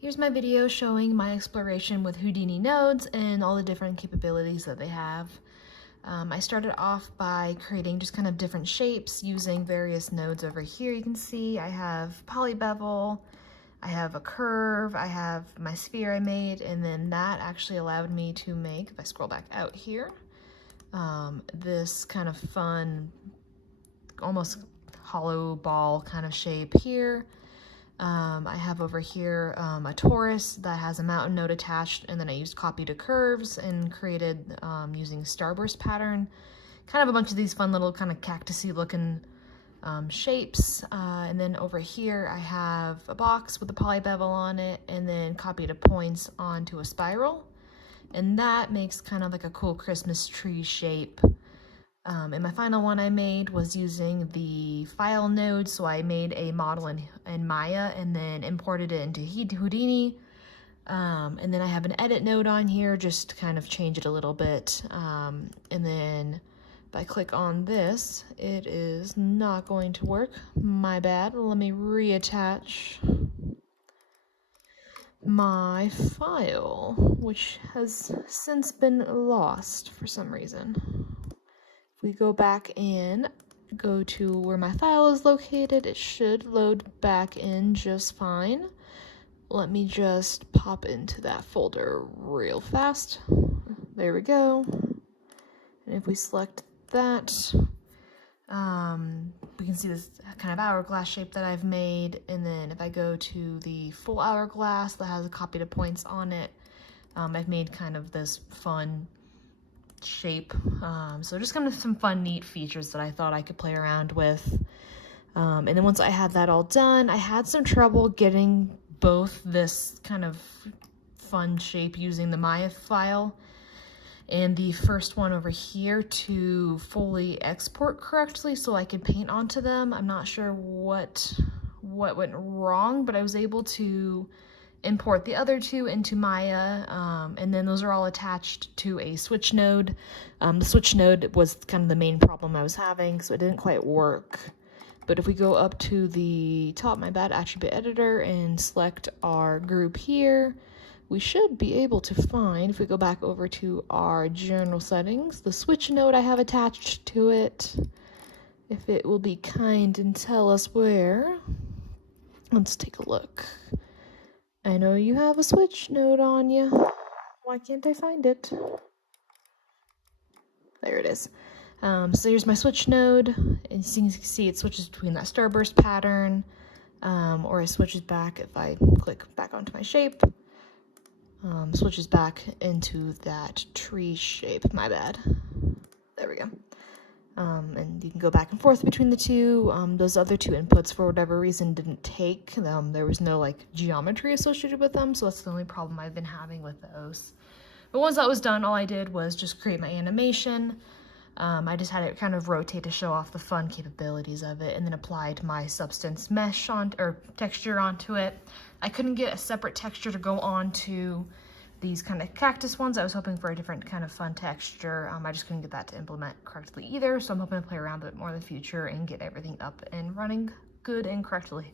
Here's my video showing my exploration with Houdini nodes and all the different capabilities that they have. I started off by creating just kind of different shapes using various nodes over here. You can see I have polybevel, I have a curve, I have my sphere I made, and then that actually allowed me to make, if I scroll back out here, this kind of fun, almost hollow ball kind of shape here. I have over here a torus that has a mountain node attached, and then I used copy to curves and created using starburst pattern, kind of a bunch of these fun little kind of cactusy looking shapes. And then over here I have a box with a polybevel on it, and then copied a points onto a spiral, and that makes kind of like a cool Christmas tree shape. And my final one I made was using the file node, so I made a model in Maya and then imported it into Houdini. And then I have an edit node on here just to kind of change it a little bit. And then if I click on this, it is not going to work. My bad. Let me reattach my file, which has since been lost for some reason. We go back and go to where my file is located. It should load back in just fine. Let me just pop into that folder real fast. There we go. And if we select that, we can see this kind of hourglass shape that I've made. And then if I go to the full hourglass that has a copy to points on it, I've made kind of this fun shape. So just kind of some fun, neat features that I thought I could play around with. And then once I had that all done, I had some trouble getting both this kind of fun shape using the Maya file and the first one over here to fully export correctly so I could paint onto them. I'm not sure what went wrong, but I was able to import the other two into Maya, and then those are all attached to a switch node. The switch node was kind of the main problem I was having, so it didn't quite work. But if we go up to the top, my bad, attribute editor, and select our group here, we should be able to find, if we go back over to our general settings, the switch node I have attached to it. If it will be kind and tell us where. Let's take a look. I know you have a switch node on you. Why can't I find it? There it is. So here's my switch node, and you can see it switches between that starburst pattern, or it switches back if I click back onto my shape. Switches back into that tree shape, my bad. There we go. And you can go back and forth between the two. Those other two inputs, for whatever reason, didn't take. There was no like geometry associated with them, so that's the only problem I've been having with those. But once that was done, all I did was just create my animation. I just had it kind of rotate to show off the fun capabilities of it, and then applied my substance mesh or texture onto it. I couldn't get a separate texture to go onto these kind of cactus ones. I was hoping for a different kind of fun texture. I just couldn't get that to implement correctly either, so I'm hoping to play around with it more in the future and get everything up and running good and correctly.